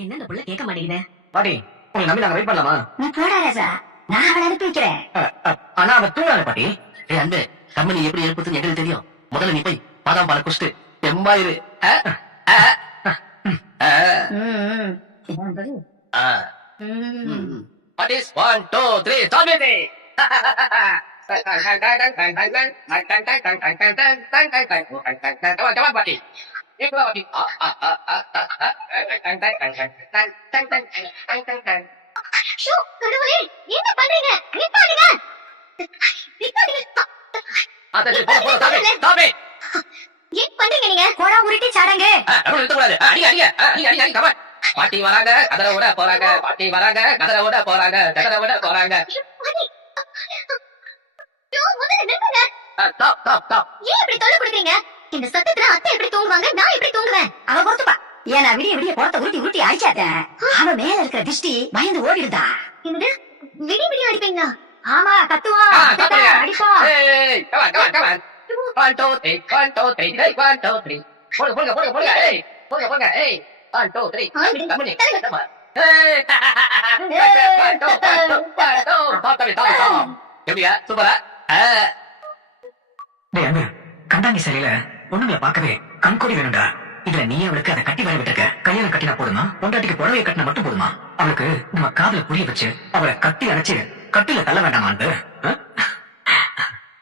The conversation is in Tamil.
என்ன இந்த புள்ள கேட்க மாட்டேங்குது? பாட்டி உங்களை நம்பி நாங்க வெயிட் பண்ணலாமா? நீ போடா ராசா, நான் அவளை அனுப்பி வைக்கிறேன். ஆனா அவ தூங்காத பாட்டி. அன்பு கம்பெனி எப்படி ஏற்படுத்துன்னு எங்களுக்கு தெரியும். முதல்ல நீ போய் பாதாம் பாலை குடிச்சிட்டு தெம்பாயிரு. What is 1, 2, 3, start music! Come on, party. Come on, party. Show, கடவுளே, என்ன பண்றீங்க? நிப்பாட்டுங்க. நிப்பாட்டுங்க. Stop it! ஏன் பண்றீங்க நீங்க? போடா உருட்டி சாடங்க. நிறுத்தக்கூடாது. அடிங்க. Come on. பாட்டி வராங்க, கதற விட போறாங்க. பாட்டி வராங்க, கதற விட போறாங்க. கதற விட போறாங்க. பாட்டி. ஷோ, முதல்ல நிறுத்துங்க. Stop. ஏன் இப்படி தொல்லை கொடுக்குறீங்க? இந்த சத்தத்துல அத்தை எப்படி தூங்குவாங்க? நான் எப்படி தூங்குவேன்? அவ பொறுத்துப்பா. ஏன்னா விடிய போறத உருட்டி அழிச்சாத்தேன். அவ மேல இருக்கிற திஷ்டி பயந்து ஓடிடுதா. என்னது? விடிய அடிப்பீங்களா? ஆமா, கத்துவோம். அடிப்போம். Hey, come on. 1, 2, 3. Hey, 1, 2, 3. போடுங்க. Hey, போடுங்க. Hey, 1, 2, 3. Come on. Hey. 1, 2. Stop. எப்படியா? சூப்பரா? டேய் அன்பு, கண்டாங்கி சிலையில பொண்ணுங்களை பார்க்கவே கண்கொடி வேணும்டா. இதுல நீ அவளுக்கு அதை கட்டி வர விட்டுருக்க. கல்யாணம் கட்டினா போதுமா? பொண்டாட்டிக்கு புடவையை கட்டினா மட்டும் போதுமா? அவளுக்கு நம்ம காதுல புரிய வச்சு அவளை கட்டி அணைச்சு கட்டில தள்ள வேண்டாமா அன்பு?